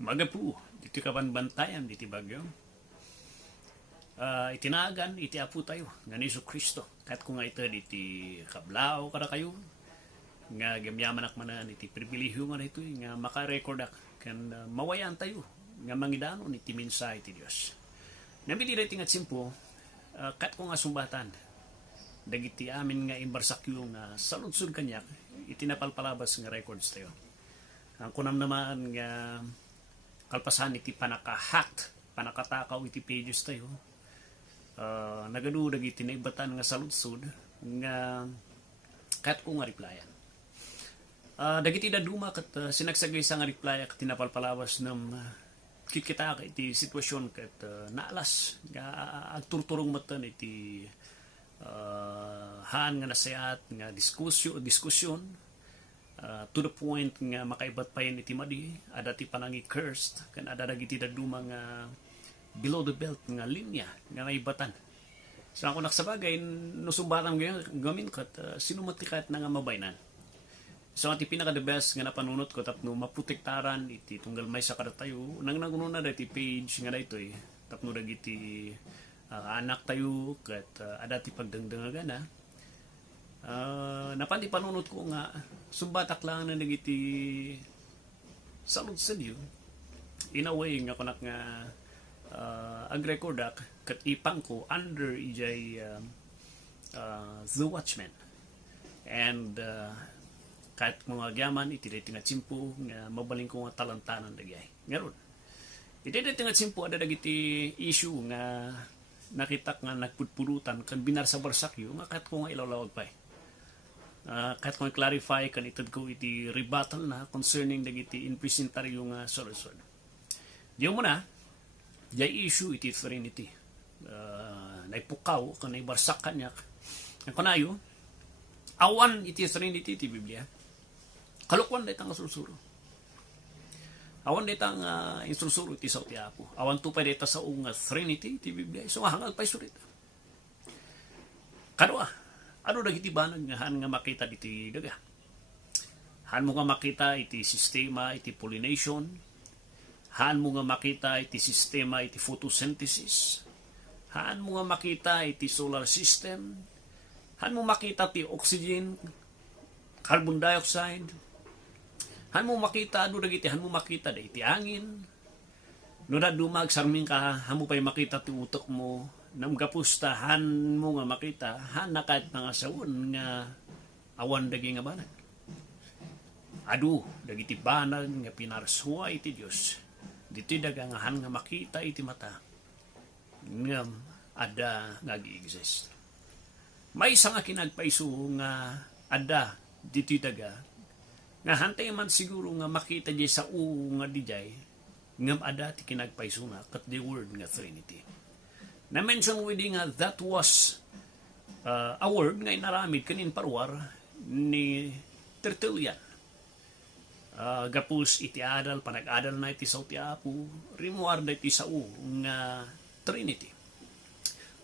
Magapu, iti kabanbantayan, iti bagyo. Itinagan, iti apo tayo, nga ni Jesu Kristo. Kahit kung nga ito, iti kablao kada kayo, nga gamyaman akmanan, iti pribilehyo nga ito, nga makarecord ak, kan mawayan tayo, nga mangidanon, iti minsay iti Diyos. Nabili rin tingat simpo, kahit kung nga sumbatan, dagiti amin nga imbarsakyo nga saludsud kanyak, itinapalpalabas nga records tayo. Ang kunam naman nga kalpasan iti panakatakaw iti pages tayo. Nagadudag iti naibatan nga saludsud nga kat ko nga replyan. Dagiti daduma kat sinagsagay sa nga reply kat tinapalpalawas ng kita iti sitwasyon kat naalas nga agturturong matan iti haan nga nasayat nga diskusyon to the point nga makaibat pa yan iti madi ada ti panangi cursed kan ada dagiti daduma nga below the belt nga linya nga maibatan. So ako naksabagay nusumbatan gamin kat sinumatikat na nga mabaynan. So ati pinaka the best nga napanunot ko tapno maputiktaran iti tunggal may sa kada tayo nang nangununa da iti page nga daytoy tapno dagiti anak tayo kat ada ti pagdangdangaga na napandi panunot ko nga sumbatak lang na nagiti salud sa Diyo in a way nga kunak nga agrecordak kat ipang ko under ijay The Watchman and kahit mga agyaman iti day tingat simpo nga mabaling ko nga talantanan dagay ngaron iti day tingat simpo ada dagiti issue nga nakitak nga nagpudpudutan kan binar sa barsakyo nga kahit ko nga ilalawag pa kahit ko clarify kan itad ko iti rebuttal na concerning dagiti impresentaryo nga solusyon. Diyo mo na jay issue iti Trinity naipukaw kan naibarsak kanyak ang kunayo awan iti Trinity iti Biblia kalukwan day tang sursuro awan day tang insursuro iti sa Apo awan tupay day ta sa nga Trinity iti Biblia so hangag pa isurit kadwa ano dagiti banag nga han nga makita iti daga han mo nga makita iti sistema iti pollination han mo nga makita iti sistema iti photosynthesis han mo nga makita iti solar system han mo makita iti oxygen carbon dioxide han mo makita ano dagiti han mo makita da iti angin no da dumag sarming ka han mo pay makita ti utok mo namgapusta han mo nga makita han na kahit mga sawon nga awan dagi nga banag adu dagiti banag nga pinarsuwa iti Dios diti daga nga han nga makita iti mata nga ada nag-exist may isa nga kinagpaiso nga ada diti daga nga hantay man siguro nga makita di sa nga dijay ngam ada ti kinagpaiso na kat the word nga Trinity na mention with nga that was a word nga inaramid kanin parwar ni Tertullian gapus iti adal panag-adal na iti sa Apo rimuar da iti sao nga Trinity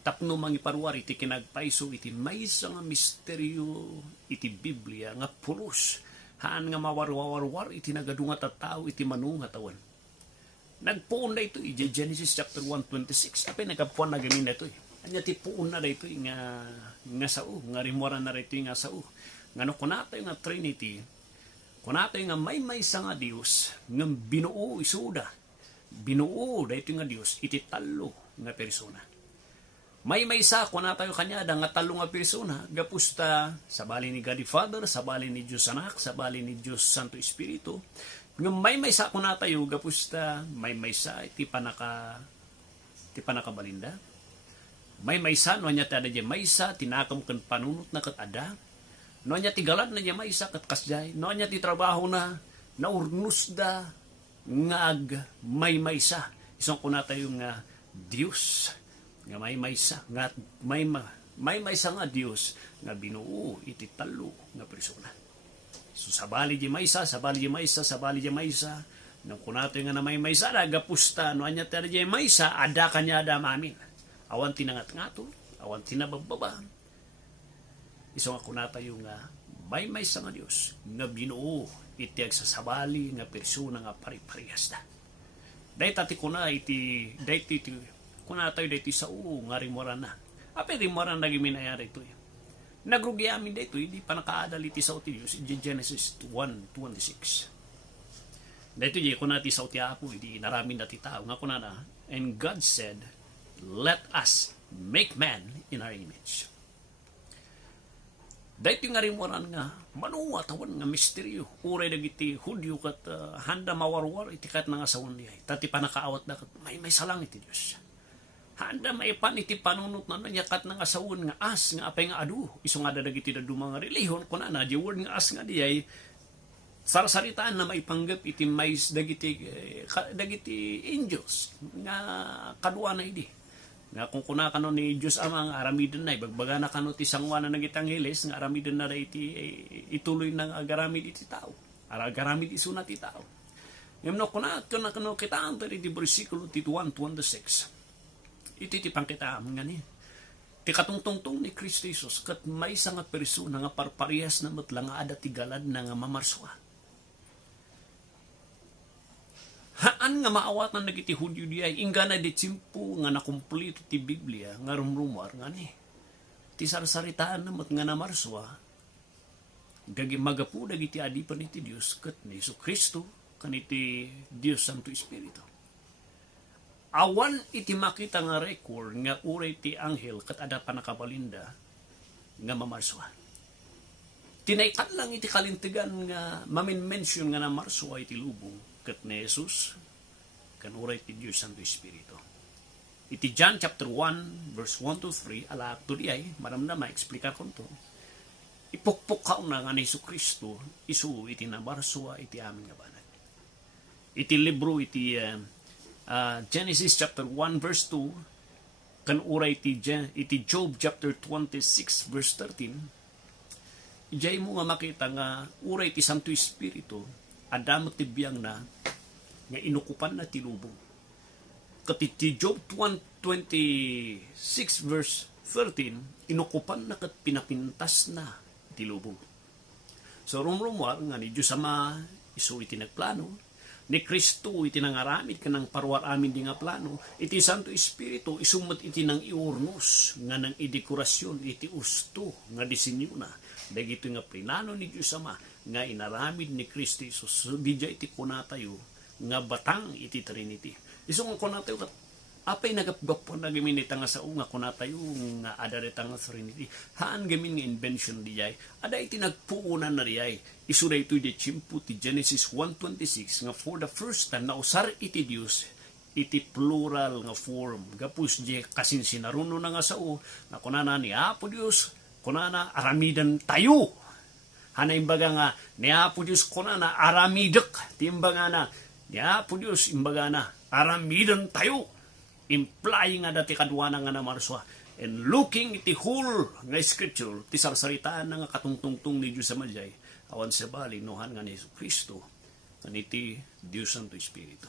tapno mangiparwar iti kinagpaiso iti maysa nga misteryo iti Biblia nga pulos haan nga mawarwarwar iti nagadungat at tao iti manungat awan nagpuon na ito iti Genesis chapter 1:26 apay nagkapuan na gamin na ito anya ti puon na ito nga sao nga rimuaran na ito nga sao nga no kunatay nga Trinity kunatay nga may sa nga Dios nga binuo isuda binuo dayto nga Dios iti talo nga persona may sa kunatay kanya da nga talo nga persona gapusta sabali ni God the Father sabali ni Dios Anak sabali ni Dios Santo Espiritu nga may sa kunatayo gapusta may sa iti panakabalinda may sa no nya tada di may sa tinakam ken panunot na ket ada no nya tigalan na di may sa ket kasjay no nya ti trabaho na naurnus da ngag may sa isang kunatayo nga Dios nga may sa nga may sa nga Dios nga binuo iti talo nga persona so sabali di maysa nang kunato nga na may sa nagapusta no anya tada di maysa ada kanya da mamin awan tinangat-ngato awan tinabababa iso nga kunata yung may sa nga Dios nga binuo iti agsasabali nga persona nga pari-parehas da Dahil tati ko na iti, kuna tayo dahil sa nga rimuran na. Ape rimuran na giminayari ito. Nagrugi amin dito, hindi pa nakaadal iti sa uti Diyos, Genesis 1:26. Dito di ko nati sa uti apo, hindi naramin na ti tao. Nga kuna na, and God said, let us make man in our image. Dahil nga rimuran nga, manuwa tawan nga misteryo. Uray dagiti Hudyo kat handa mawarwar iti kat nga asawan niya. Tati pa nakaawat na kat may salang iti Diyos. Handa maipan iti panunot na nanyakat ng asawan nga as nga apay nga adu. Iso nga dagiti da mga relihon ko na di word nga as nga diyay sarsaritaan na maipanggap iti mais dagiti angels nga kadwa na idi. Nga kung kuna kano ni Diyos amang aramidin na ibagbaga na kano ti sangwa na nagitang hilis nga aramidin na iti ituloy ng agaramid iti tao agaramid iso na ti tao yamno kuna kano kita ang tari di versikulo ti 1:26 iti ti pangkita nga ni ti katungtungtong ni Kristo Jesus kat may nga persona nga parparehas na matlang ada ti galad na nga mamarswa. Haan nga maawat na nagiti Hudyo diay inga na di tsimpo nga nakumplito ti Biblia nga rumrumar nga ni ti sarsaritaan na mat nga namarswa dagi magapu dagiti adipan iti Dios ket ni Hesus Kristo kaniti Dios Santo Espiritu. Awan iti makita nga record nga uray ti anghel ket ada pa nakabalinda nga mamarswa. Tinaykan lang iti kalintigan nga mamin-mention nga namarswa iti lubong ket ni Jesus kan uray ti Dios Santo Espiritu. Iti John chapter 1 verse 1-3 ala to di ay maramdama explica kon to. Ipukpok na nga ni Hesus Kristo isu iti namarswa iti amin nga banag. Iti libro iti Genesis chapter 1 verse 2 kan uray iti Job chapter 26 verse 13. Ijay mo nga makita nga uray ti Santo Espiritu adamot ti biyang na nga inukupan na ti lubong. Iti Job 1:26 verse 13 inukupan na kat pinapintas na ti lubong. So rumrumwar nga ni Diyos Ama isu iti nagplano ni Kristo iti nangaramid kanang parwar amin di nga plano iti Santo Espiritu isummat iti nang iurnos nga nang idekorasyon iti usto nga disenyo na dagito nga plinano ni Diyos Ama nga inaramid ni Kristo Jesus. So, bidya iti kunatayo nga batang iti Trinity. Iso nga kunatayo kat apay nagapgap po na gamin ita nga sa nga kunatayo nga adarita nga Trinity. Haan gamin nga invention diyay. Ada iti nagpuunan na riyay. Iso na ito di chimpu ti Genesis 1:26 nga for the first time na usar iti Diyos iti plural nga form. Gapus di kasin sinaruno na nga sao nga kunana ni Apo Diyos kunana aramidan tayo. Hana imbaga nga, niya po Diyos ko na aramidek. Timbaga na, niya po Diyos, imbaga na, aramidan tayo. Implying nga dati kadwana nga namarswa. And looking iti whole nga scripture, ti sarsaritaan nga katungtungtong ni Diyos sa Madyay, awan sa bali, nuhan nga ni Hesus Kristo, kaniti Diyos Santo Espiritu.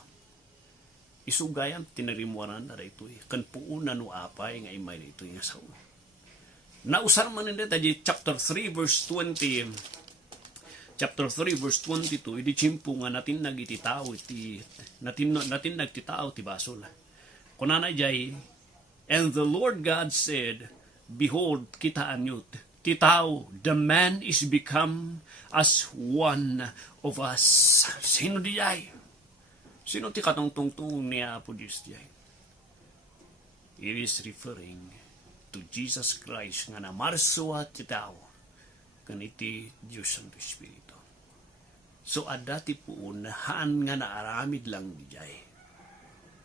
Isugayam, tinarimuanan na ito kan puunan no apay nga imay na ito yung sao. Nausar man nila tayo chapter 3 verse 20 chapter 3 verse 22 idi chimpo nga natin nagititao iti natin nagtitao ti basol kunana jay and the Lord God said behold kita anyut ti tao the man is become as one of us. Sino di jay? Sino ti katungtungtung niya po Diyos jay? It is referring to Jesus Christ nga namarswa ti tao kaniti Diyos Santo Espiritu. So adati po unahan nga naaramid lang di jay.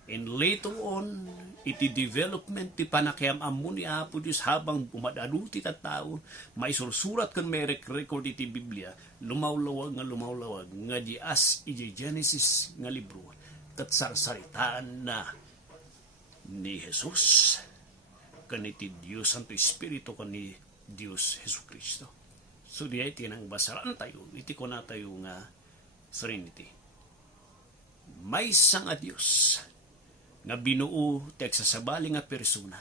And later on, iti development ti panakiam amun ni Apo Diyos habang bumadalo ti tao, may sursurat kan may record iti Biblia, lumawlawag nga di as iti Genesis nga libro, kat sarsaritaan na ni Jesus kaniti Diyos Santo Espiritu kani Diyos Hesus Kristo. So di ay tinang basaran tayo, iti ko na tayo nga Trinity. May isang nga Diyos nga binuo ti agsasabali nga persona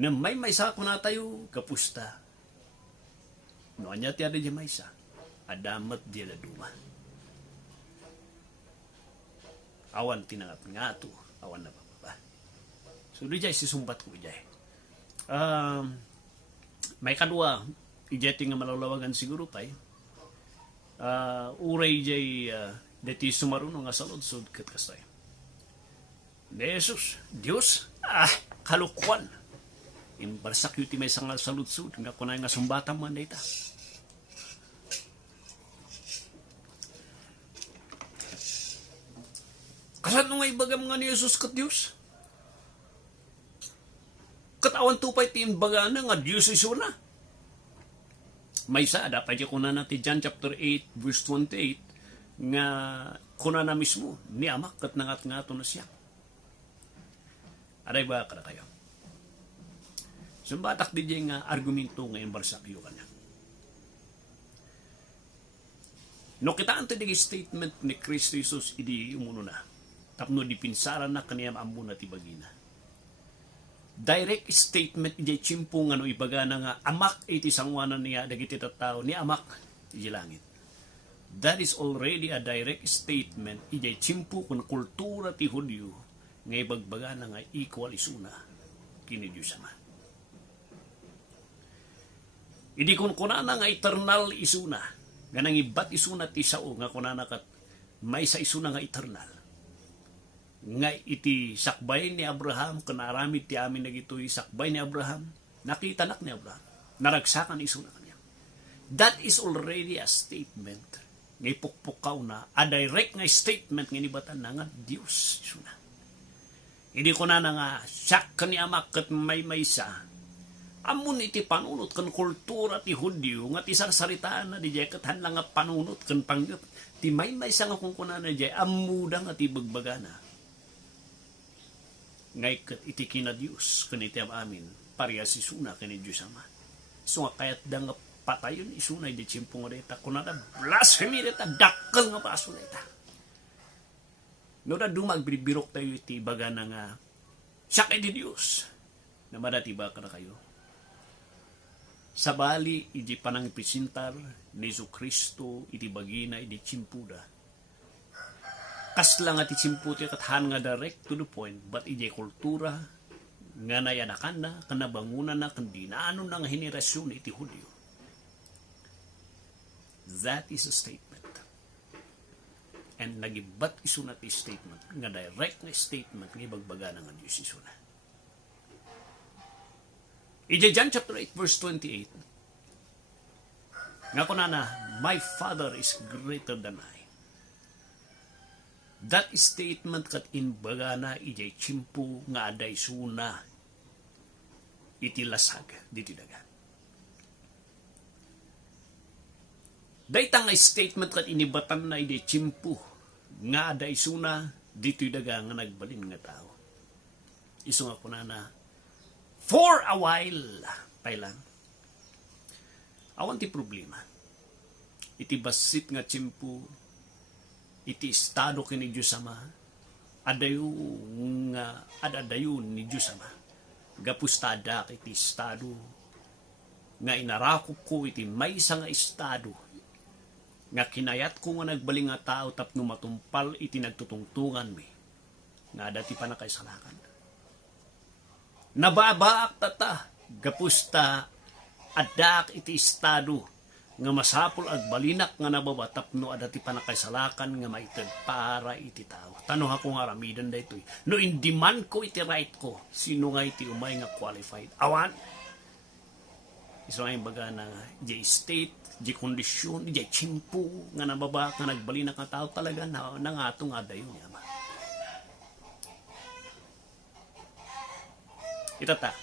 na may maysa ko na tayo kapusta. No anya ti ada di maysa, adamat di duma. awan tinangat nga to, awan na bababa. So di jay sisumbat ko jay. May kadua, ijay nga malalawagan siguro pa uray jay deti sumaruno nga saludsod kat kastay. Jesus, Diyos, kalukwan. Imbarsak yuti may sangal saludsod, nga kunay nga sumbatan man data. Kasad nung ibagam nga ni Jesus kat Diyos? Katawan tupay ti imbaga na nga Diyos isuna. May isa, dapat yung kuna natin John chapter 8 verse 28 nga kuna na mismo ni amak kat nangat nga ito na siya. Aray ba kada kayo? Sumbatak di dyan nga argumento nga imbarsak yun kanya. No kita ang tidig statement ni Kristo Jesus idi umuno na. Tapno di pinsaran na kaniyam ammo na tibagina. Direct statement ijay chimpo nga no ibaga na nga amak iti sangwanan niya dagiti tattao ni amak iti langit. That is already a direct statement ijay chimpo kun kultura ti Hudyo nga ibagbaga na nga equal isuna kini Diyos Ama. Idi kun kunana nga eternal isuna nga nang ibat isuna ti sao nga kunana kat may sa isuna nga eternal. Nga iti sakbay ni Abraham, kanaramid ti amin nagitoy sakbay ni Abraham, nakita nak ni Abraham, naragsakan iso na kanya. That is already a statement. Ngay pukpukaw na, a direct nga statement nga nibatan na nga Diyos iso na. Hindi ko na nga, siyak ka ni amak kat may sa, amun iti panunot kan kultura ti Hudyo, nga ti sarsaritaan na di jay kat hanlang nga panunot kan pangyot, ti may sa nga kung kunan na jay, amuda nga ti bagbaga na. Ngay kat iti kina Diyos kaniti am amin parehas isuna kani Diyos Ama. So nga kayat da nga patayon isuna iti chimpo nga deta kunada blasphemy deta dakkel nga paso deta. No da dumag birok tayo iti baga na nga siya kay di Diyos na madati ba kada kayo. Sabali iti panang pisintar ni Jesu Kristo iti bagina iti chimpuda. Kasla nga ti simputi kathan nga direct to the point, but ijay kultura nga nayanakan na, kanabangunan na, kandinaanon na nga henerasyon iti Hudyo. That is a statement. And nagibat iso na ti statement, nga direct nga statement, nga ibagbaga na nga Diyos iso na. Ijay John chapter 8 verse 28, nga kunana, my Father is greater than I. That statement kat inbaga na ijay chimpo nga aday suna iti lasag diti daga. Daytang nga statement kat inibatan na ijay chimpo nga aday suna diti daga nga nagbalin nga tao. Iso nga kunana for a while pailang. Awan ti problema. Iti basit nga chimpo iti estado kini Diyos Ama adayo nga adadayon ni Diyos Ama gapustada iti estado nga inarakop ko iti maysa nga estado nga kinayat ko nga nagbaling nga tao tapno matumpal iti nagtutungtungan mi nga dati pa nakaisalakan nababaak tata gapusta adak iti estado nga masapol ag balinak nga nababatap no adati pa nakaisalakan nga maited para iti tao. Tano ako nga ramidan da ito'y. No indi man ko iti right ko, sino nga iti umay nga qualified. Awan. Iso nga yung baga na di state, di kondisyon, di chimpo nga nababa nga nagbalinak nga tao talaga na nga ito nga dayo niya ba. Itata.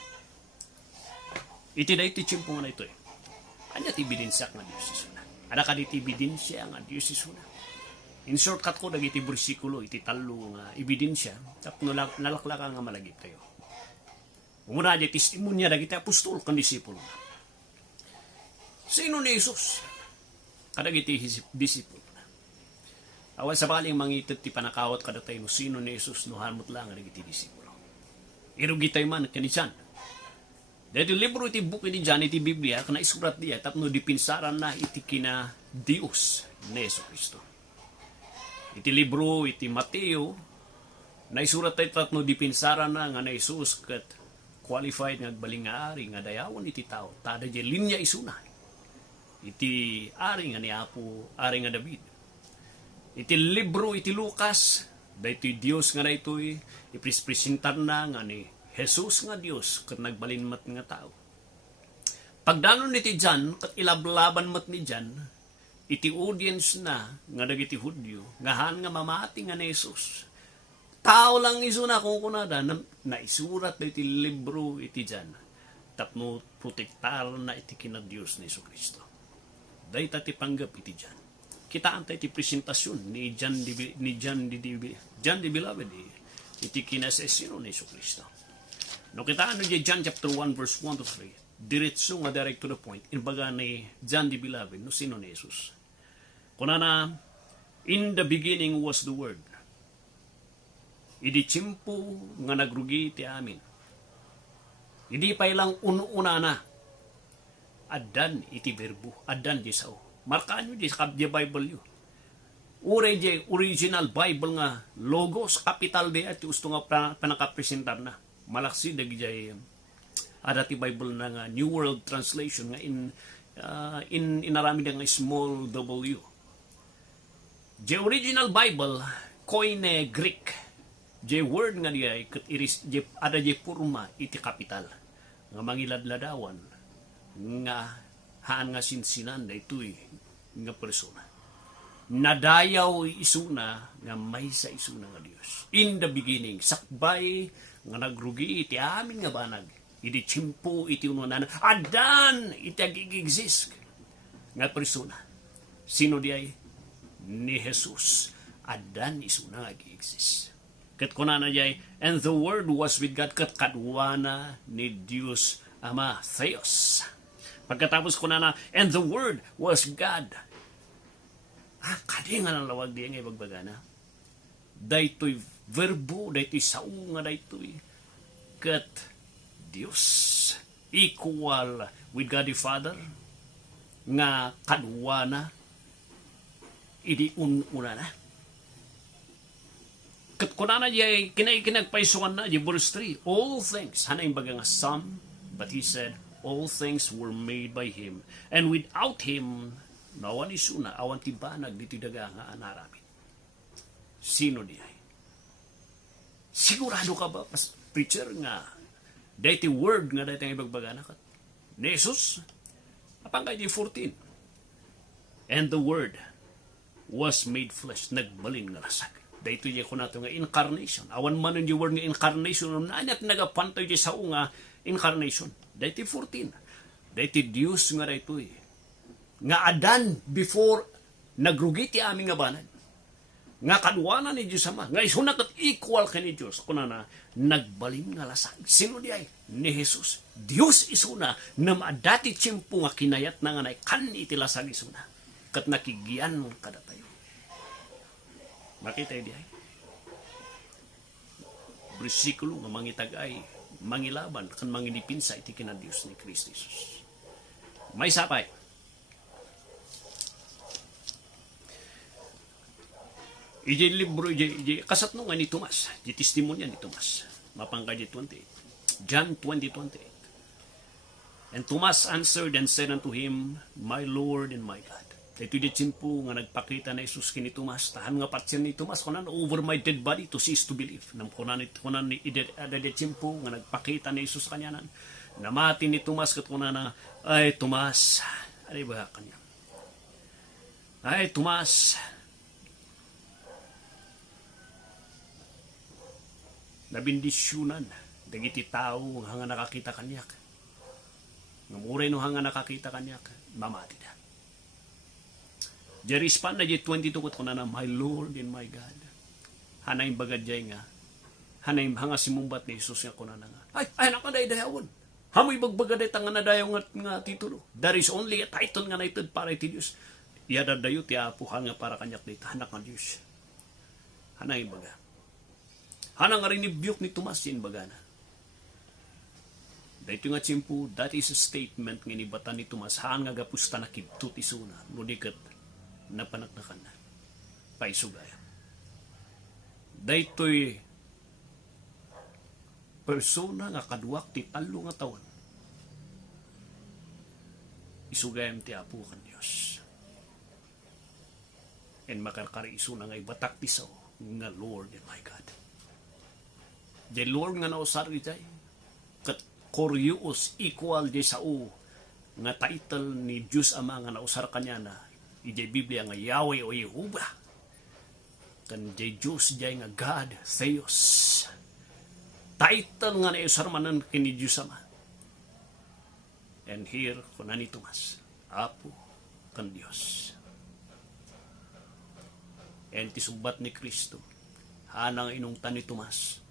Iti da iti chimpo nga na ito'y. Anya ti ebidensya nga Diyos isuna. Ada ka diti ebidensya nga Diyos isuna. In shortcut ko dagiti bersikulo iti talo nga ebidensya tapno nalaklaka nga malagip tayo. Umuna di testimonya dagiti apostol kan disipulo. Sino ni Jesus? Kadagiti disipulo. Awan sa baling mangited ti panakawat kada tayo sino ni Jesus no hamot lang dagiti disipulo. Irugi tayo man kanisan. Dahil libro iti book iti John iti Biblia kana isurat diya tapno dipinsaran na iti kina Dios ni Jesu Kristo. Iti libro iti Mateo Naisurat tayo tatno dipinsara na nga na Isus kat qualified nga baling nga ari nga dayawan iti tao. Tada di linya isuna. Iti ari nga ni Apo, ari nga David. Iti libro iti Lucas, dahito Diyos nga na ito'y iprespresentar na nga ni Jesus nga Diyos kat nagbalinmat nga tao. Pagdanon iti dyan, kat ilablaban mat ni dyan, iti audience na nga dagiti Hudyo, ngahan nga mamati nga ni Jesus. Tao lang iso na kung kunada, na isurat na iti libro iti dyan, tapno protektar na iti kinadiyos ni Iso Kristo. Dahi tati panggap iti dyan. Kitaan tayo iti presentasyon ni John the Beloved, iti kinasesino ni Iso Kristo. No kitaan no John chapter 1 verse 1 to 3, diretso nga direct to the point, inbaga ni John the Beloved, no sino ni Jesus. Kunana, in the beginning was the Word. Idi tsimpo nga nagrugi ti amin. Idi pa ilang ununa na. Adan iti verbo. Adan di sao. Markaan nyo di sa Bible yun. Ure di original Bible nga logos, capital di at gusto nga panakapresentar na. Malaksi dagi di adati Bible na nga New World Translation nga in arami nga small W. The original Bible, koine Greek. The word nga niya, ada di purma iti kapital. Nga mangiladladawan, nga haan nga sinsinan da ito'y nga persona. Nadayaw isuna, nga may sa isuna nga Diyos. In the beginning, sakbay, nga nagrugi iti amin nga banag. Iti tsimpo iti ununan. Adan iti ag-exist nga persona. Sino di ay? Ni Jesus. Adan isuna nga ag-exist. Kat kunana jay, and the Word was with God, kat kadwana ni Diyos Ama, Theos. Pagkatapos kunana, and the Word was God. Kadi nga ng lawag diya nga ibagbagana. Daytoy verbo, daytoy saunga, daytoy kat Diyos equal with God the Father, nga kadwana, idi ununa na. Kat kunana jay kinagpaisuan na, jay verse 3, all things, hana yung baga nga some, but he said, all things were made by him, and without him, nawan isuna, awan tibanag, dito daga nga anaramin. Sino di ay? Sigurado ka ba, preacher nga, dahiti word nga dahiti ang ibagbagana ka? Ni Jesus, apang kay 14, and the word was made flesh, nagbalin nga lasag. Dahito niya ko nato nga incarnation. Awan man yung word nga incarnation, naanat nagapantay niya sa nga incarnation. Dahito 14. Dahito Diyos nga dahito nga adan before nagrugi ti aming nga banag. Nga kadwanan ni Diyos Ama. Nga isunak at equal ka ni Diyos. Kuna na nagbalin nga lasag. Sino di ay? Ni Jesus. Diyos isuna na maadati tiyempo nga kinayat na nga na kan iti lasag isuna. Kat nakigian kada tayo. Makita di ay. Bersikulo nga mangitag ay mangilaban kan manginipinsa iti kina Dios ni Kristo Jesus. May sapay. Ije libro ije kasat no nga ni Tomas, di testimonya ni Tomas. Mapangka di 28. John 20:28. And Thomas answered and said unto him, My Lord and my God. Ito di tsimpo nga nagpakita na Jesus kini Tomas. Tahan nga patsyan ni Tomas, kunan over my dead body to cease to believe. Nam kunan ni di tsimpo nga nagpakita ni Jesus kanyanan. Namati ni Tomas kat kunan na, ay Tomas, ano ba kanya? Ay Tomas, nabindisyonan, dagiti tao hanga nakakita kanyak. Ngamuray no hanga nakakita kanyak, mamati na. Jerispan na jay 22 kot ko na my Lord and my God. Hanay bagad jay nga. Hanay hanga simumbat ni Jesus nga ko na nga. Ay nakaday dayawon. Hamoy bagbaga day tanga na dayaw nga titulo. There is only a title nga naitid para iti Diyos. Iyadadayo ti apuhan nga para kanyak dito. Hanak nga Diyos. Hanay baga. Hanang nga rinibiyok ni Tomas sin baga na. Dahito nga tsimpo, that is a statement nga nibatan ni Tomas. Haan nga gapusta na kibtut isuna. Nudikat na panaknakan na. Paisugaya. Dahito'y persona nga kaduak ti talo nga taon. Isugayam ti Apo kan Dios. And makarkari iso na nga ibatak ti sao nga Lord and my God. The Lord nga nausar ijay kat Kurios equal di sao nga title ni Diyos Ama nga nausar kanya na ijay Biblia nga Yahweh o Yehovah. Kan jay Diyos jay nga God, Theos. Title nga nausar manan kini Diyos Ama. And here, kunan ni Tomas, Apo kan Diyos. And tisumbat ni Kristo, hanang inungtan ni Tomas.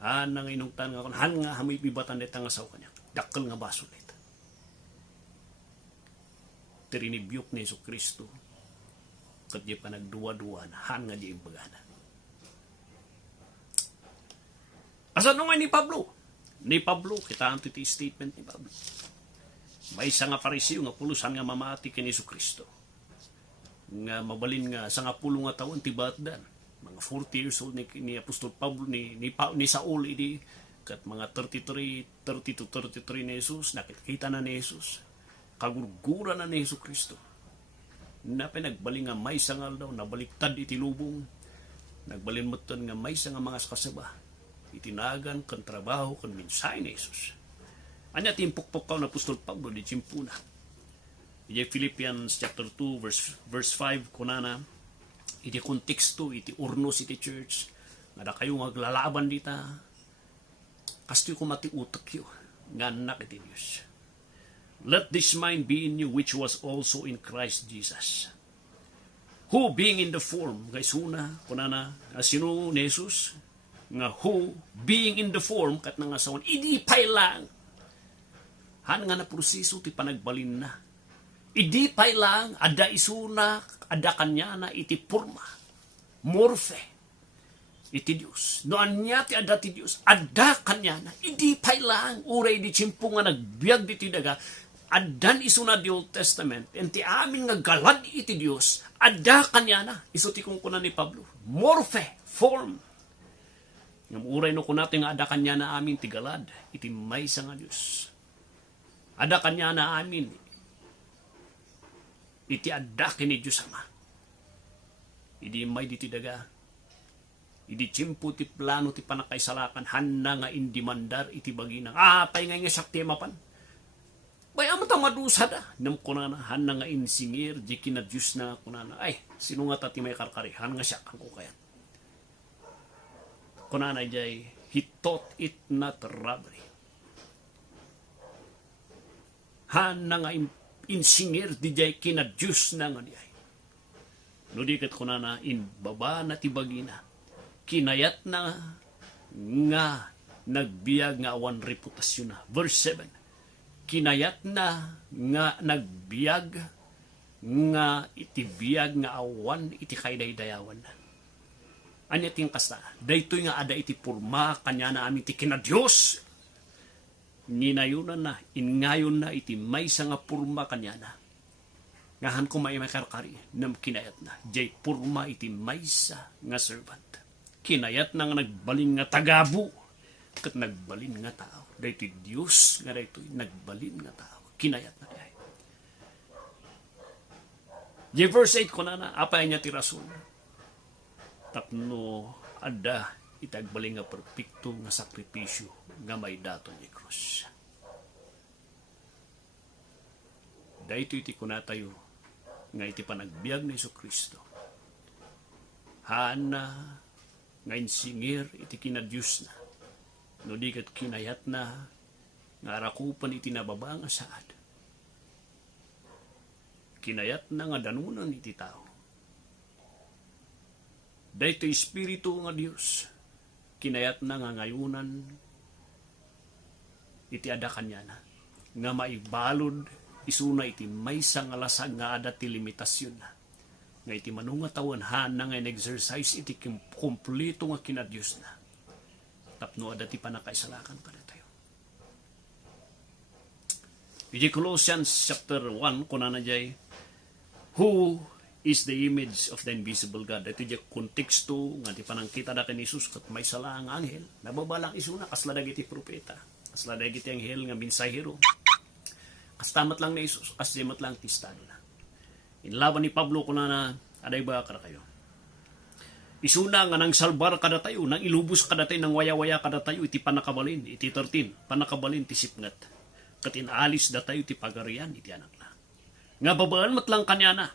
Hanang inungtan nga, han nga hamoy bibatan nita nga saw kanya. Dakkel nga baso nita. Trinibiyok ni Yesu Kristo, kat di pa nagduwa-duwa na, han nga di imbagana. Asa nung ni Pablo? Ni Pablo, kita ang titi statement ni Pablo. May isa nga Pariseo nga pulusan nga mamati kini Yesu Kristo. Nga mabalin nga sa nga pulo nga taon tibatdan. Mga 40 years old ni Apostol Pablo ni Saul idi kat mga 30 to 33 ni Jesus, nakikita na ni Jesus. Kagurgura na ni Yesu Kristo. Na pinagbaling nga may sangal daw, nabaliktad iti lubong. Nagbalin mo nga may nga mga kasaba. Itinagan kan trabaho kan minsay ni Jesus. Anya timpukpok ka na Apostol Pablo di chimpuna. Iti Philippians chapter 2 verse 5 kunana iti konteksto iti urnos iti church nga da kayo maglalaban dita kastoy ko mati utak yo nga anak iti Dios. Let this mind be in you which was also in Christ Jesus, who being in the form guys una kunana sino ni Jesus nga who being in the form kat nga sawan idi pay lang han nga na proseso ti panagbalin na. Idi pay lang, ada isuna, ada kanya na iti purma, morfe, iti Diyos. Noan niya ti ada ti Diyos, ada kanya na, idi pay lang, uray di chimpo nga nagbiag di ti daga, adan isuna di Old Testament, and ti amin nga galad iti Diyos, ada kanya na, iso ti kung kunan ni Pablo, morfe, form. Ngam uray no kunati nga ada kanya na amin ti galad, iti maysa nga Diyos. Ada kanya na amin, iti adda kini Diyos Ama. Idi may diti daga. Idi chimpo ti plano ti panakaisalakan. Hanna nga indi mandar iti baginang. Pay nga nga sakti mapan. Bay amat ang madusa da. Nam kunana. Hanna nga insingir. Di kina Diyos na kunana. Ay, sino nga tati may karkari. Han nga siya kang kukayat. Kunana jay, he taught it not robbery. Hanna nga insingir di jay kina Diyos na nga diyay. No di kat kunana in baba na tibagina. Kinayat na nga nagbiag nga awan reputasyon na. Verse 7. Kinayat na nga nagbiag nga itibiyag nga awan iti kaydaydayawan na. Anya ting kasta. Daytoy nga ada iti purma kanya na amin ti kina Diyos. Ninayunan na, ingayon na, iti may nga purma kanya na. Ngahan ko may makarkari, nam kinayat na. Jay purma iti may nga servant. Kinayat na nga nagbalin nga tagabu, kat nagbalin nga tao. Dahito Diyos nga dahito nagbalin nga tao. Kinayat na kaya. Jay verse 8 ko na apay niya ti rason. Tapno ada itagbalin nga perfecto nga sakripisyo nga may dato ni krus. Dahito iti kunatayo nga iti panagbiag ni Yesu Kristo. Hana nga insingir iti kinadyos na. No di kat kinayat na nga arakupan iti nababa nga saad. Kinayat na nga danunan iti tao. Dahito espiritu nga Diyos. Kinayat na nga ngayunan iti ada kanya na. Nga maibalod isuna iti maysa nga lasag nga ada ti limitasyon na. Nga iti manungatawan hana nga in-exercise iti kompleto nga kinadyos na. Tapno ada ti panakaisalakan kada tayo. Iti Colossians chapter 1 kunana jay, who is the image of the invisible God. Ito yung konteksto nga di panangkita na kay Jesus kat may sala ang anghel. Nababalang isuna kasla dagiti propeta. Kasla dagiti anghel nga mensahero. Kastamat lang na Jesus, kasdimat lang tistado na. Inlaban ni Pablo kuna na aday ba kada kayo. Isuna nga nang salbar kada tayo, nang ilubos kada tayo, nang waya-waya kada tayo, iti panakabalin, iti 13, panakabalin ti sipngat. Kat inaalis da tayo ti pagarian, iti anak na. Nga babaan matlang kanya na,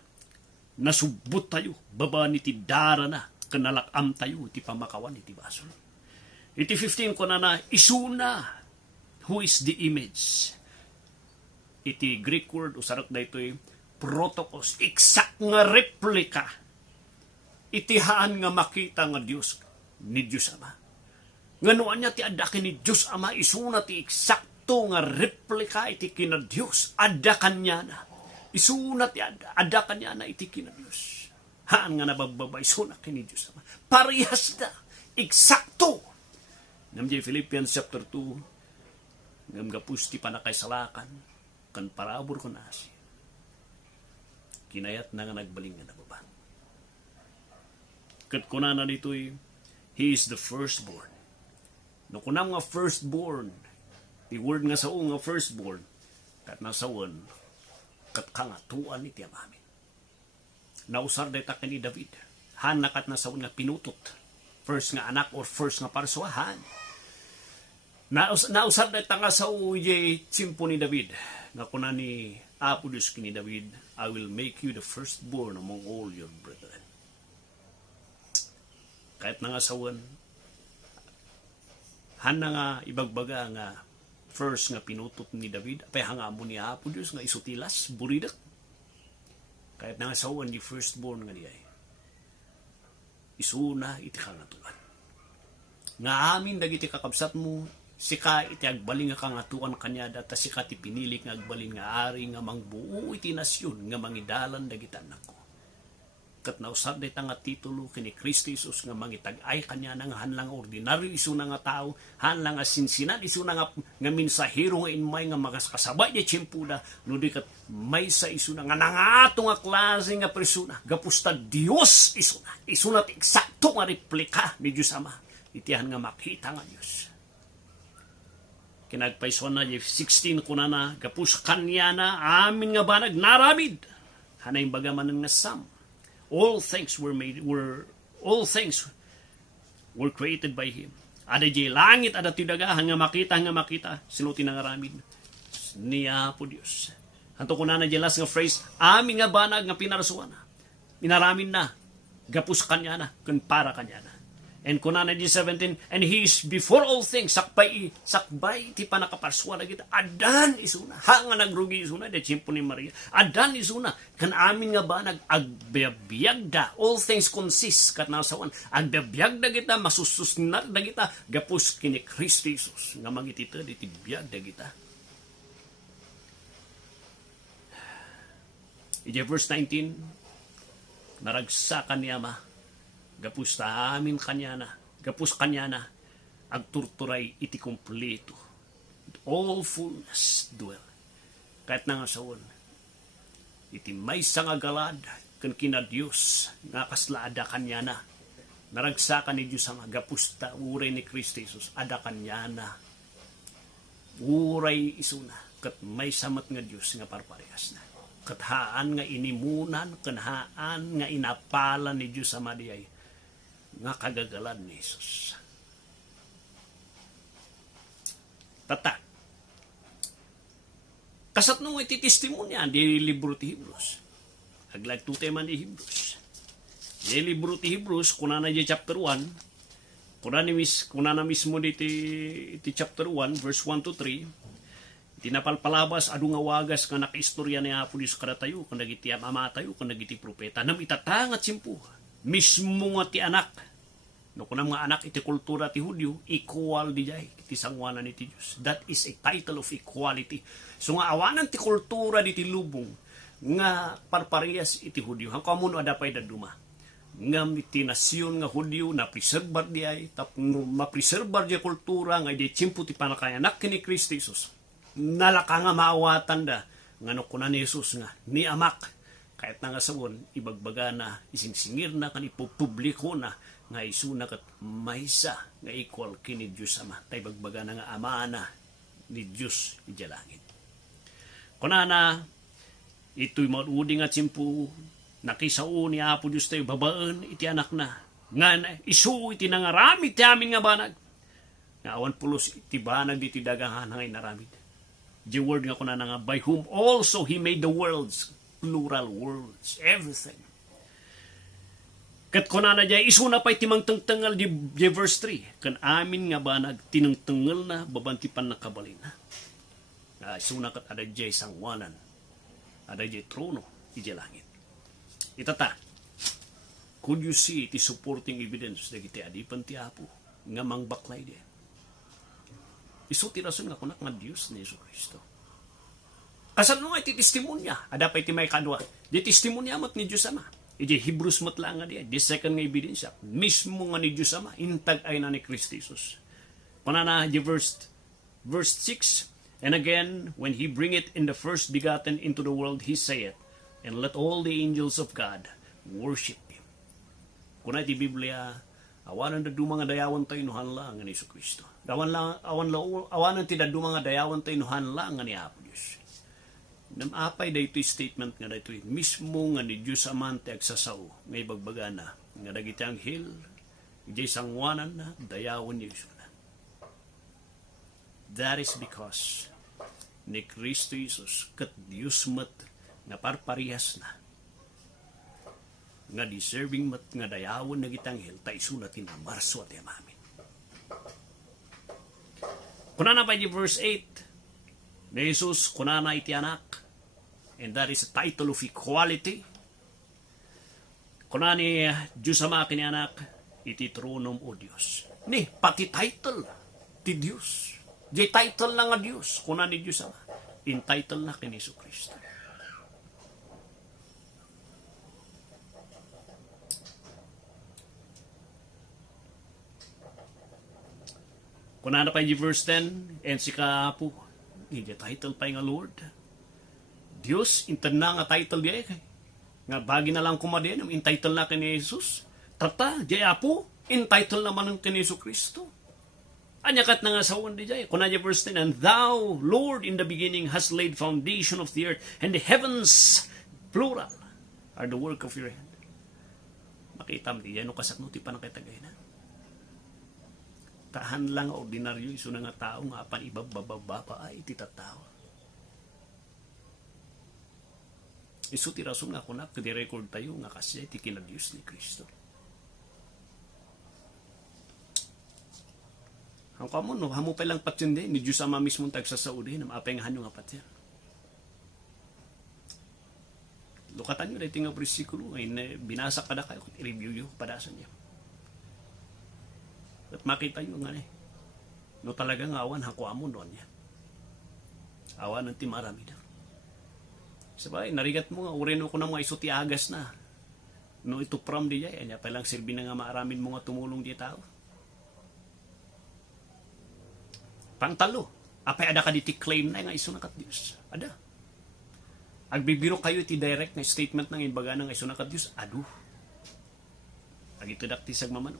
nasubot tayo, babaan iti dara na, kanalakam tayo, iti pamakawan, iti basol. Iti 15 ko na isuna, who is the image. Iti Greek word, usarak da ito protokos, exact nga replika, itihaan nga makita nga Diyos, ni Diyos Ama. Nga noan niya ti adakin ni Diyos Ama, isuna ti eksakto nga replika iti kina Diyos, adakan niya na. Isuna ti adakan niya na iti kina Diyos. Haan nga nabababa, isuna kini Diyos Ama. Parehas na, eksakto. Namjay Philippians chapter 2, ngam gapus ti panakaisalakan, kan parabor ko nasi. Kinayat na nga nagbaling nga nababa. Kat kunana dito'y, he is the firstborn. No kunam nga firstborn, the word nga sao nga firstborn, kat nasawan, kat kangatuan iti amamin. Nausar day takin ni David, han na kat nasawan nga pinutot, first nga anak or first nga parsuahan. Nausar day tanga sao ye simpo ni David, nga kunan ni Apo Diyos kini David, I will make you the firstborn among all your brethren. Kahit nangasawan, han na nga ibagbaga nga first nga pinutot ni David, apay hangamo ni Apo Diyos nga isutilas, buridak. Kahit nangasawan di firstborn nga niya, isuna iti kangatuan. Nga amin dagiti kakabsat mo, sika iti agbalin nga kangatuan kanya data sika ti pinilik nga agbalin nga ari nga mangbuo iti nasyon nga mangidalan dagitan nako. Kat nausad day nga titulo kini Kristo Jesus nga mangitag-ay kanya nga hanlang ordinaryo isuna nga tao, hanlang nga sinsinan isuna nga mensahero nga inmay nga makasabay di tiyempuda, no di kat may sa isuna nga nangato nga klase nga persona, gapusta Dios isuna ti eksakto nga replika ni Diyos Ama, itihan nga makita nga Diyos. Kinagpaison na 16 kuna na gapus kanya na amin nga banag naramid hanay bagaman nga sam. All things were created by him. Ada di langit ada ti daga nga makita sinuti nga ramid niya po Dios. Hanto kuna na jelas nga phrase amin nga banag nga pinarasuan na. Inaramin na gapus kanya na kun para kanya na. And kunana di 17, and he is before all things, sakbay ti panakaparswa na kita, adan isuna, nga nagrugi isuna, de chimpo ni Maria, adan isuna, kan amin nga ba, agbiabiyag da, all things consist, kat nasawan, agbiabiyag da kita, masususnar da kita, gapus kini Kristo Jesus, nga magitita, di tibiyag da kita. Ija verse 19, naragsakan ni Ama, gapus ta amin kanya na, agturturay iti kompleto. All fullness dwell. Kahit na nga sawon, iti may sangagalad, kan kina Diyos, nga kaslaada kanya na, naragsakan ni Diyos ang gapus ta, uray ni Kristo Jesus, ada kanya na, uray isuna, kat may samat nga Diyos nga parparehas na. Kathaan nga inimunan, kanhaan nga inapalan ni Diyos sa madiyay, nga kagagalan ni Jesus. Tata. Kasat nung iti testimonya di libro ti Hebrews. Aglag tutay man di Hebrews. Di libro ti Hebrews, kunana di chapter 1, kunana mismo di ti chapter 1, verse 1 to 3, tinapalpalabas adu nga wagas nga nakaistorya ni Apo Diyos kada tayo, kung nagiti ama tayo, kung nagiti propeta, nam itatangat simpo. Mismo nga ti anak, no kunam nga anak iti kultura ti Hudyo, equal di jay, iti sangwanan ni ti Diyos. That is a title of equality. So nga awanan ti kultura di ti lubong, nga parparehas iti Hudyo. Hangko amuno adapay daduma. Ngam iti nasyon nga Hudyo, na preserbar di ay, mapreserbar di kultura, nga di chimpo ti panakayanak ni Kristo Jesus. Nalaka nga maawatan da, nga no kunan ni Jesus nga, ni amak, kahit na nga sawon, ibagbaga na, isingsingir na, kan ipupubliko na, nga isuna kat maysa, nga equal kini Diyos Ama. Tay bagbaga na nga ama na, ni Diyos ijalangin. Kunana, ito'y mauding at simpu, nakisao ni Apo Diyos tayo, babaan, iti anak na, nga isu iti nangaramid ti amin nga banag, nga awan pulos iti banag iti dagahan ngay naramid. The word nga kunana nga, by whom also He made the worlds, plural worlds, everything. Kat kunana jay isuna pa'y timang tengtengal di verse 3. Kan amin nga banag tinengtengal na babantipan na kabalin na. Isuna kat ada jay sangwanan. Ada jay trono iti langit. Itata. Could you see iti supporting evidence dagiti adipan ti Apo nga mangbaklay di. Isu ti rason nga kunak nga Dios ni Jesu Kristo. Kasano nga iti testimonya? Ada pa iti may kadwa. Di testimonya mat ni Dios Ama. Iti Hebrews mat lang nga di. Di second nga ebidensya. Mismo nga ni Dios Ama. Intag ay na ni Kristo Jesus. Panana di verse 6. And again, when He bring it in the first begotten into the world, He saith, and let all the angels of God worship Him. Kuna iti Biblia, awanan da mga dayawan tayo nuhan lang nga ni Jesu Kristo. Awanan ti da mga dayawan tayo nuhan lang nga ni Apo Diyos. Namapay da ito'y statement nga da ito'y mismo nga ni Diyos amante agsasaw nga ibagbaga na nga dagiti anghel ijay sangwanan na dayawan ni Diyos na. That is because ni Kristo Jesus kat Diyos mat nga parparihas na nga deserving mat nga dayawan na gitanghel ta isulatin na marso at yamamin. Kunana pa di verse 8 ni Jesus kunana iti anak, and that is a title of equality. Kunana ni Diyos Ama kini anak iti tronom o Diyos. Ni pati title ti Diyos. Di title na nga Diyos kunana ni Diyos Ama. In title na kini Jesu Kristo. Kunana pa yung verse 10, and si Kaapo, hindi title pa yung Lord. Diyos, intan na nga title di ay. Nga bagi na lang kumadin, in title na kini Jesus. Tata, di Apo, in title naman ng kini Jesu Kristo. Anyakat na nga sa di jay. Kunana yung verse 10, and thou, Lord, in the beginning hast laid foundation of the earth, and the heavens, plural, are the work of your hand. Makita mo di yan, no kasaknuti pa na kitagay na. Tahan lang ordinaryo iso na nga tao nga apan ibabababa pa ay titatao. Isu ti rason nga kunak di record tayo nga kasi ti kinadios ni Kristo. Ang kamo no hamo pa lang patsinde ni Dios Ama mismo tagsasaudi nam apay nga hanyo nga patyan. Lukatan nyo dahil nga bersikulo ay binasa kada kayo i-review nyo padasan niya. At makita nyo nga no talagang awan hako amon doon yan. Awan ng timarami na. Sabay, narigat mo nga, ureno ko na mga isuti agas na. No ito pram di jay, anya palang silbi na nga maaramin mo nga tumulong di tao. Pangtalo, apay ada ka diti claim na nga iso na kat Diyos. Ada. Agbibiro kayo iti direct na statement ng imbaga ng iso na kat Diyos. Adu. Agito dakti sagmamano.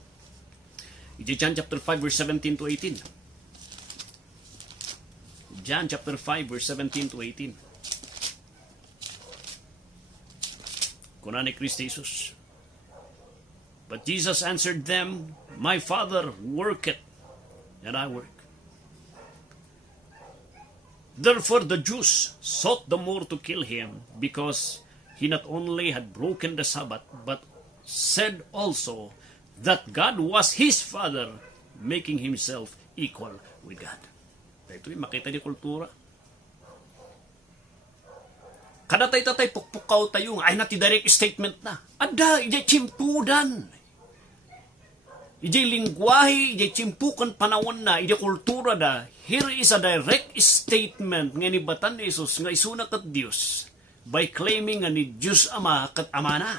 John chapter 5 verse 17 to 18. John chapter 5 verse 17 to 18. Kuna ni Kristo Jesus. But Jesus answered them, my Father worketh, and I work. Therefore the Jews sought the more to kill him, because he not only had broken the Sabbath, but said also that God was his Father, making himself equal with God. Ito yung makita di kultura. Kada tay pukpukaw tayo, ay nati direct statement na. Ada, ijay chimpudan. Ijay lingwahe, ijay chimpukan panawon na, ijay kultura da. Here is a direct statement nga ni Batan ni Jesus nga isuna kat Diyos by claiming nga ni Diyos Ama kat Ama na.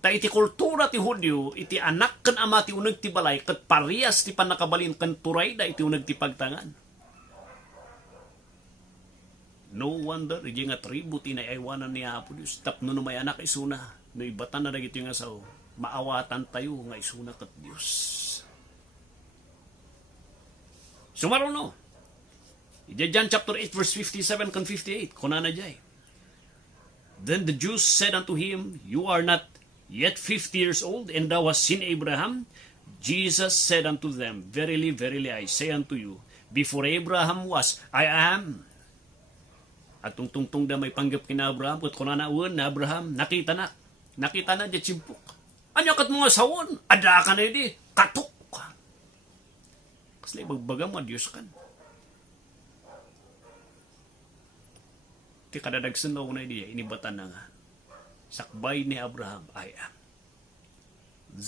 Ta iti kultura ti Hudyo, iti anak kan ama ti uneg ti balay, kat parehas ti panakabalin kan turay da iti uneg ti pagtangan. No wonder, iti nga tribo tinayaywanan ni Apo Diyos. Tapno no may anak isuna, no ibatan na dagito yung asaw, maawatan tayo nga isuna kat Diyos. Sumaro no. John chapter 8 verse 57 and 58, kunana jay. Then the Jews said unto him, You are not yet 50 years old, and thou hast seen Abraham? Jesus said unto them, Verily, verily, I say unto you, before Abraham was, I am. At tungtungtung da may panggap kina Abraham, kat kunana uwan na Abraham, nakita na di chimpuk. Anya kat mga sawon, ada ka na di, katok. Kasi magbaga mo, Diyos kan. Ti kadadagsan na unay diya, inibatan na nga. Sakbay ni Abraham, I am.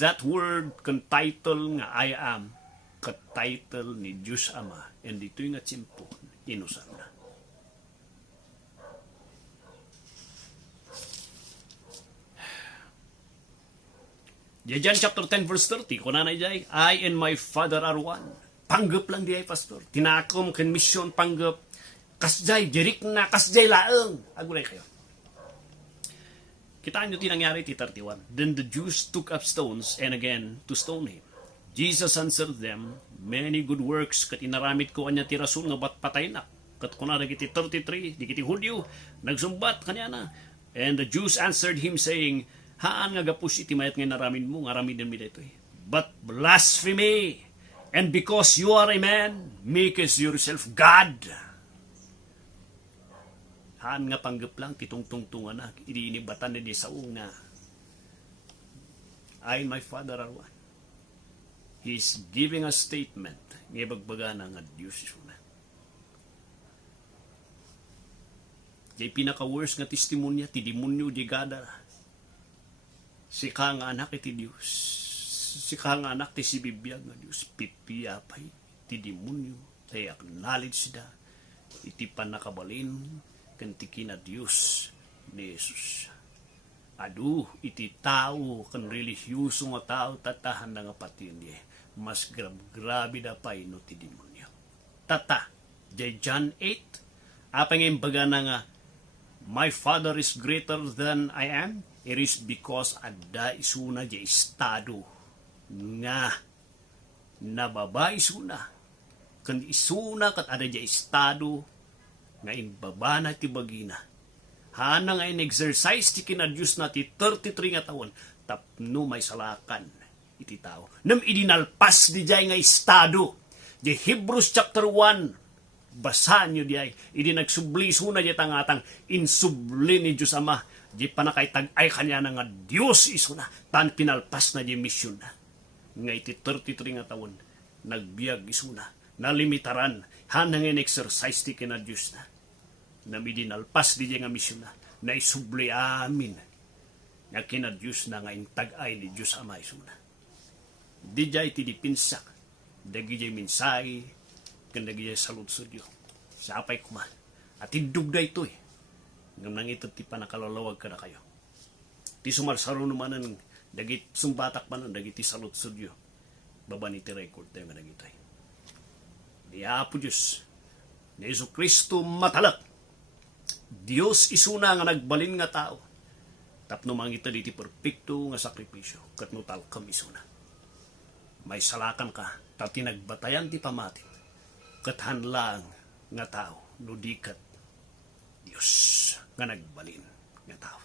That word kan title nga I am, kat title ni Diyos Ama, and dito'y nga tsimpo, inusan na. John chapter 10 verse 30, kunana jay, I and my Father are one. Panggap lang di ay, pastor. Tinakom, kan mission, panggap. Kasjay, jerik na, kasjay laeng. Agulay kayo. Kitaan nyo tinangyari, ti 31. Then the Jews took up stones, and again, to stone him. Jesus answered them, Many good works, kat inaramit ko anya ti rasul nga bat patay na. Kat kunara kiti 33, di kiti Hudyo, nagsumbat kanya na. And the Jews answered him, saying, Haan nga gapus iti mayat nga naramin mo, nga ramin din mi dito eh. But blasphemy! And because you are a man, makest yourself God. Haan nga panggap lang, kitungtungtungan na, iniinibatan na di sa una. I and my Father are one. He's giving a statement, nga bagbaga na nga Diyos na. Jay pinaka-worst nga testimonya, ti demonyo di gada. Si ka nga anak iti Diyos. Si ka nga anak ti si bibiyag nga Diyos. Pipiyapay ti demonyo. Tay acknowledge da. Iti panakabalin kanti kina Diyos ni Jesus. Adu iti tao kan relihiyoso nga tao tatahan na nga patin niya. Mas grabe da pa ino ti demonyo. Tata, jay John 8, apa nga imbaga na nga, My Father is greater than I am. It is because ada isuna jay estado nga nababa isuna. Kan isuna kat ada jay estado nga imbaba na ti bagina. Hana nga in-exercise ti kinadiyos na ti 33 nga taon, tapno may salakan iti tao. Nam idinalpas di jay nga estado. Di Hebrews chapter 1, basahan nyo di ay, idinagsubli suna di tangatang insubli ni Diyos Ama, di panakaitag ay kanya na nga Diyos isuna, tan pinalpas na di misyon na. Nga iti 33 nga taon, nagbiag isuna, nalimitaran, hanang in-exercise ti kinadiyos na. Namidinalpas di nga misyon na isubli amin nga kinadiyos na nga intag-ay ni Diyos Ama isuna. Di jay ti dipinsak, dagi jay minsay, kan dagi jay salud sa Diyo. Sapay kuma. At indugda ito eh. Ngam nang ito ti panakalawag ka na kayo. Ti sumarsaro naman ang dagi sumbatak man ang dagi ti salud sa Diyo. Baba ni ti record tayo nga dagitay. Di Apo Diyos, ni Jesu Kristo matalak. Diyos isuna nga nagbalin nga tao. Tapno mangita di ti perfecto nga sakripisyo. Kat no talkam isuna. May salakan ka, tati nagbatayan ti pamatit. Kat hanlang nga tao, no di kat Diyos nga nagbalin nga tao.